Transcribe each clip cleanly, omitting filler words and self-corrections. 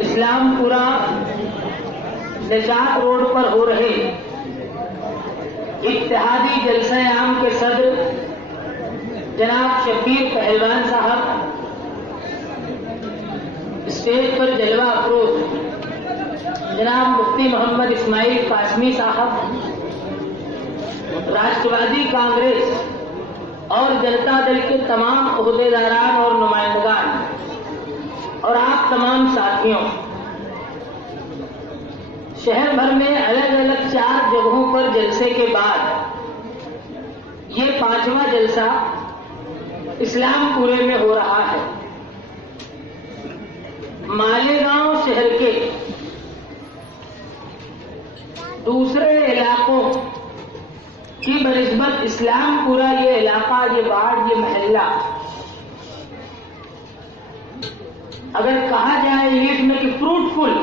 اسلام پورا نجات روڈ پر ہو رہے اتحادی جلسہ عام کے صدر جناب شبیر پہلوان صاحب، اسٹیج پر جلوہ افروز جناب مفتی محمد اسماعیل قاسمی صاحب، راشٹروادی کانگریس اور جنتا دل کے تمام عہدیداران اور نمائندگان اور آپ تمام ساتھیوں، شہر بھر میں الگ الگ 4 جگہوں پر جلسے کے بعد یہ 5واں جلسہ اسلام پورے میں ہو رہا ہے۔ مالیگاؤں شہر کے دوسرے علاقوں کی بنسبت اسلام پورا یہ علاقہ، یہ وارڈ، یہ محلہ اگر کہا جائے انگلش میں کہ فروٹفل،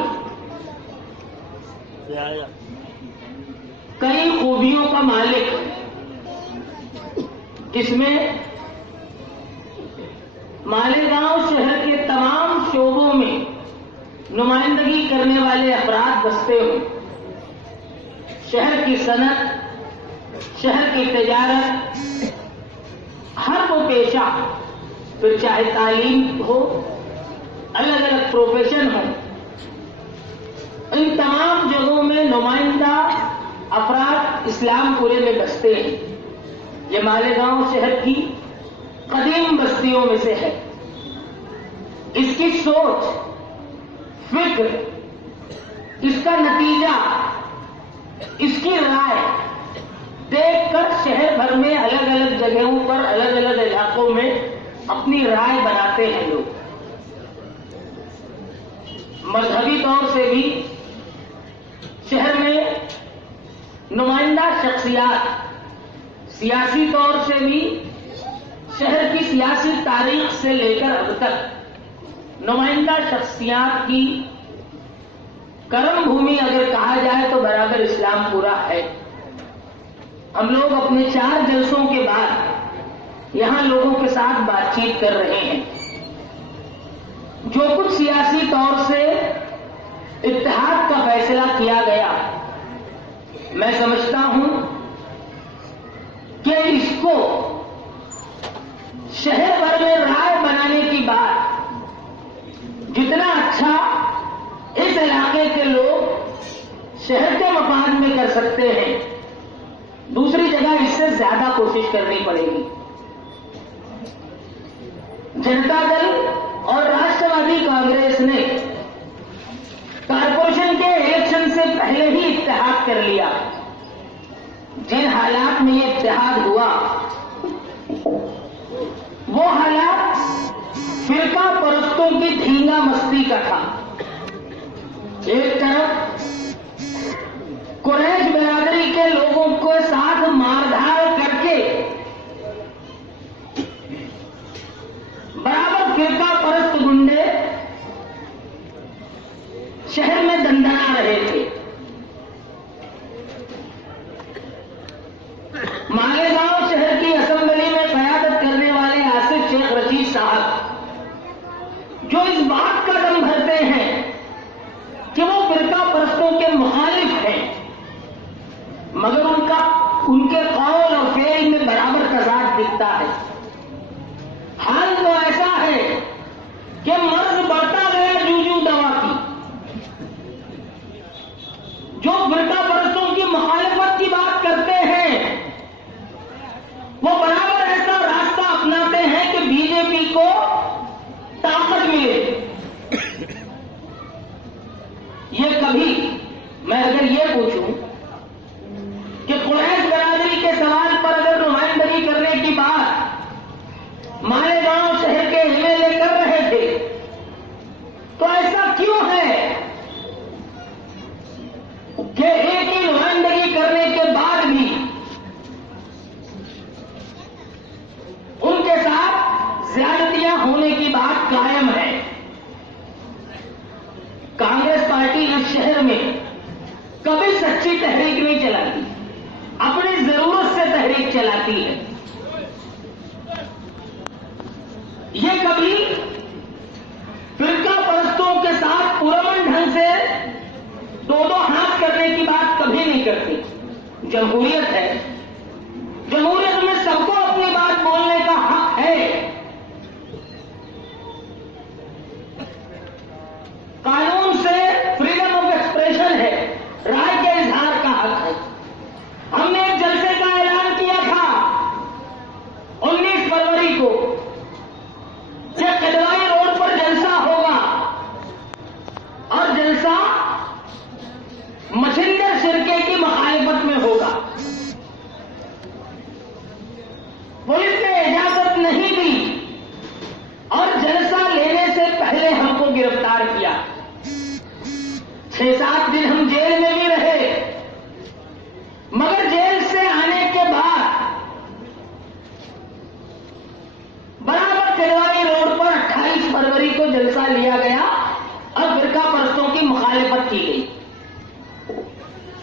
کئی خوبیوں کا مالک، جس میں مالیگاؤں شہر کے تمام شعبوں میں نمائندگی کرنے والے افراد بستے ہوں، شہر کی صنعت، شہر کی تجارت، ہر وہ پیشہ، پھر چاہے تعلیم ہو، الگ الگ پروفیشن ہو، ان تمام جگہوں میں نمائندہ افراد اسلام پورے میں بستے ہیں۔ یہ مالیگاؤں شہر کی قدیم بستیوں میں سے ہے۔ اس کی سوچ، فکر، اس کا نتیجہ، اس کی رائے دیکھ کر شہر بھر میں الگ الگ جگہوں پر، الگ الگ علاقوں میں اپنی رائے بناتے ہیں لوگ۔ مذہبی طور سے بھی شہر میں نمائندہ شخصیات، سیاسی طور سے بھی شہر کی سیاسی تاریخ سے لے کر اب تک نمائندہ شخصیات کی کرم بھومی اگر کہا جائے تو برابر اسلام پورا ہے۔ ہم لوگ اپنے 4 جلسوں کے بعد یہاں لوگوں کے ساتھ بات چیت کر رہے ہیں۔ جو کچھ سیاسی طور سے اتحاد کا فیصلہ کیا گیا، میں سمجھتا ہوں کہ اس کو شہر بھر میں رائے بنانے کی بات جتنا اچھا اس علاقے کے لوگ شہر کے مفاد میں کر سکتے ہیں، دوسری جگہ اس سے زیادہ کوشش کرنی پڑے گی۔ جنتا دل اور راشٹروادی کانگریس نے کارپوریشن کے الیکشن سے پہلے ہی اتحاد کر لیا۔ جن حالات میں یہ اتحاد ہوا، وہ حالات فرقہ پرستوں کی دھینگا مستی کا تھا۔ ایک طرف قریش برادری کے لوگوں کو ساتھ مار دھاڑ کر کے برابر فرقہ پرست گنڈے شہر میں دندنا رہے تھے۔ مالیگاؤں شہر کی اسمبلی میں قیادت کرنے والے آصف شیخ رشید صاحب، جو اس بات کا دم بھرتے ہیں کہ وہ فرقہ پرستوں کے مخالف ہیں، مگر ان کے قول اور فعل میں برابر تضاد دکھتا ہے۔ حال تو ایسا ہے کہ مرض بڑھتا گیا جوں دوا کی۔ جو فرقہ پرستوں کی مخالفت کی بات کرتے ہیں، وہ برابر ایسا راستہ اپناتے ہیں کہ بی جے پی کو طاقت ملے۔ یہ کبھی، میں اگر یہ پوچھوں کہ قریش برادری کے سوال پر اگر نمائندگی کرنے کی بات مالیگاؤں شہر کے ایم ایل اے کر رہے تھے، تو ایسا کیوں ہے کہ ایک ہی نمائندگی کرنے کے بعد بھی ان کے ساتھ زیادتیاں ہونے کی بات قائم ہے؟ کانگریس پارٹی اس شہر میں کبھی سچی تحریک نہیں چلاتی، اپنی ضرورت سے تحریک چلاتی ہے۔ یہ کبھی رکھتے. جمہوریت ہے. جمہوریت میں سب کو اپنی بات بولنے کا حق ہے. قانون سے فریڈم آف ایکسپریشن ہے, رائے کے اظہار کا حق ہے. ہم نے ایک جلسے کا اعلان کیا تھا 19 فروری کو کہ قدوائی روڈ پر جلسہ ہوگا, اور جلسہ مچھندر شرکے کی مخالفت میں ہوگا. پولیس نے اجازت نہیں دی اور جلسہ لینے سے پہلے ہم کو گرفتار کیا. 6-7 دن ہم جیل میں بھی رہے, مگر جیل سے آنے کے بعد برابر قدوائی روڈ پر 28 فروری کو جلسہ لیا گیا اور فرقہ پرستوں کی مخالفت کی گئی.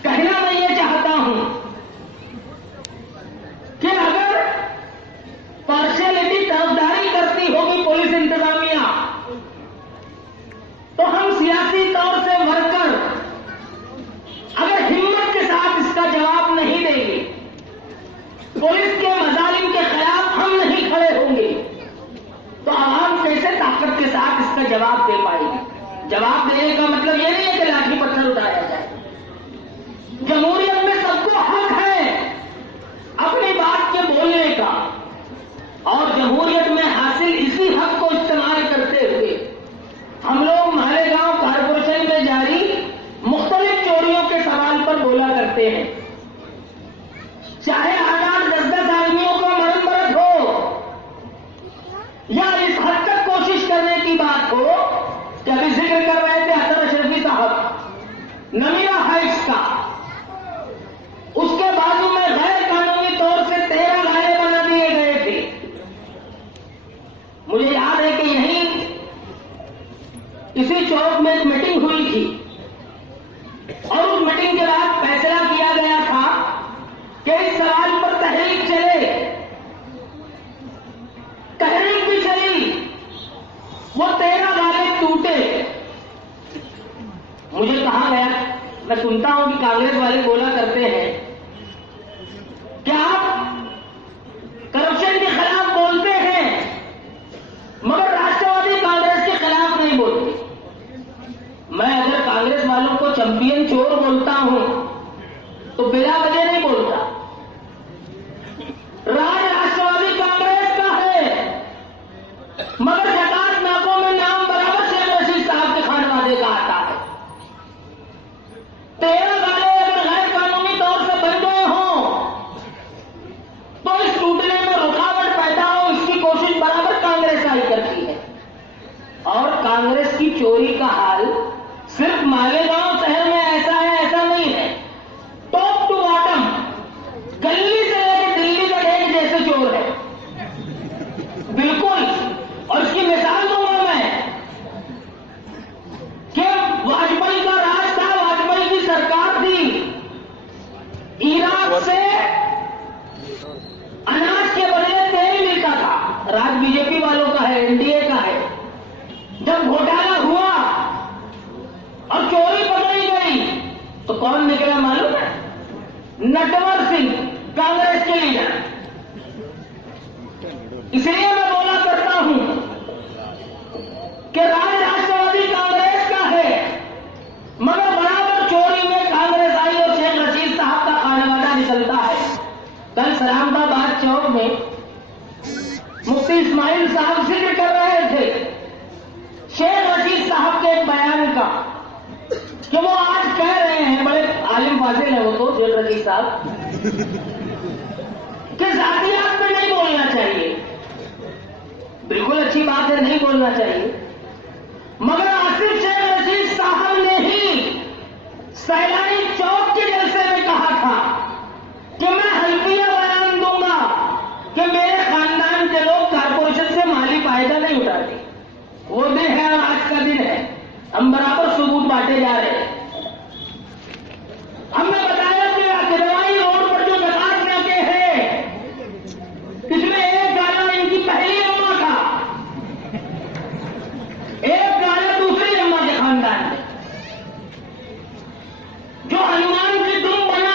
کہنا میں یہ چاہتا ہوں کہ اگر پارشلٹی طرفداری کرتی ہوگی پولیس انتظامیہ تو ہم سیاسی طور سے بڑھ کر اگر ہمت کے ساتھ اس کا جواب نہیں دیں گے, پولیس کے مظالم کے خلاف ہم نہیں کھڑے ہوں گے, تو عوام کیسے طاقت کے ساتھ اس کا جواب دے پائے گی. جواب دینے کا مطلب یہ نہیں ہے کہ لاٹھی پتھر اٹھایا جائے. جمہوریت میں سب کو حق ہے اپنی بات کے بولنے کا, اور جمہوریت میں حاصل اسی حق کو استعمال کرتے ہوئے ہم لوگ مالیگاؤں کارپوریشن میں جاری مختلف چوریوں کے سوال پر بولا کرتے ہیں. چاہے 8-10 آدمیوں کا مرن مرد ہو, یا اس حد تک کوشش کرنے کی بات ہو کہ ابھی ذکر کر رہے تھے حضرت اشرفی صاحب نمیرا ہائٹس کا, اس کے بازو میں غیر قانونی طور سے 13 گالے بنا دیے گئے تھے. مجھے یاد ہے کہ یہیں اسی چوک میں ایک میٹنگ ہوئی تھی, اور اس میٹنگ کے بعد فیصلہ کیا گیا تھا کہ اس سوال پر تحریک چلے. تحریک بھی چلی, وہ 13 گالے ٹوٹے. مجھے کہا گیا, میں سنتا ہوں کہ کانگریس والے بولا کرتے ہیں کہ آپ کرپشن کے خلاف بولتے ہیں مگر راشٹروادی کانگریس کے خلاف نہیں بولتے. میں اگر کانگریس والوں کو چمپئن چور بولتا ہوں تو بلا وجہ نہیں بولتا. راج راشٹروادی کانگریس کا ہے, مگر زکات ناکوں میں نام برابر شیخ رشید صاحب کے خانوادے کا آتا ہے. 13 گالے اگر غیر قانونی طور سے بن گئے ہوں تو اس ٹوٹنے میں رکاوٹ پیدا ہو, اس کی کوشش برابر کانگریس آئی کرتی ہے. اور کانگریس کی چوری کا حال صرف مالیگاؤں شہر میں ایسا ہے ایسا نہیں ہے, ٹاپ ٹو باٹم گلی سے لے کے دلی تک ایک جیسے چور ہے بالکل. اور اس کی مثال دوں گا میں کہ واجپئی کا راج تھا, واجپئی کی سرکار تھی, عراق سے اناج کے بدلے تیل ملتا تھا. راج بی جے پی والوں کا ہے, NDA کا ہے. جب گھوٹالہ ہوا اور چوری پکڑی گئی تو کون نکلا معلوم ہے؟ نٹور سنگھ, کانگریس کے لیڈر. اس لیے میں بولا کرتا ہوں کہ راج راشٹروادی کانگریس کا ہے, مگر برابر چوری میں کانگریس آئی اور شیخ رشید صاحب کا خانوادہ نکلتا ہے. کل سلامت آباد چوک میں مفتی اسماعیل صاحب ذکر کر رہے تھے شیخ رشید صاحب کے ایک بیان کا کہ وہ آج کہہ رہے ہیں, بڑے عالم فاضل ہیں وہ تو شیخ رشید صاحب, کہ ذاتیات میں نہیں بولنا چاہیے. بالکل اچھی بات ہے, نہیں بولنا چاہیے, مگر آصف شیخ رشید صاحب نے ہی سیلانی چوک کے جلسے میں کہا تھا کہ میں حلفیہ بیان دوں گا کہ میرے خاندان کے لوگ کارپوریشن سے مالی فائدہ نہیں اٹھاتے. وہ دن ہے اور آج کا دن ہے, ہم برابر ثبوت بانٹے جا رہے ہیں. ہم نے بتایا کہ قدوائی روڈ پر جو زکات ناکے ہیں اس میں ایک گالا ان کی پہلی اماں کا, ایک گالا دوسری اماں کے خاندان میں, جو ہنومان کی دم بنا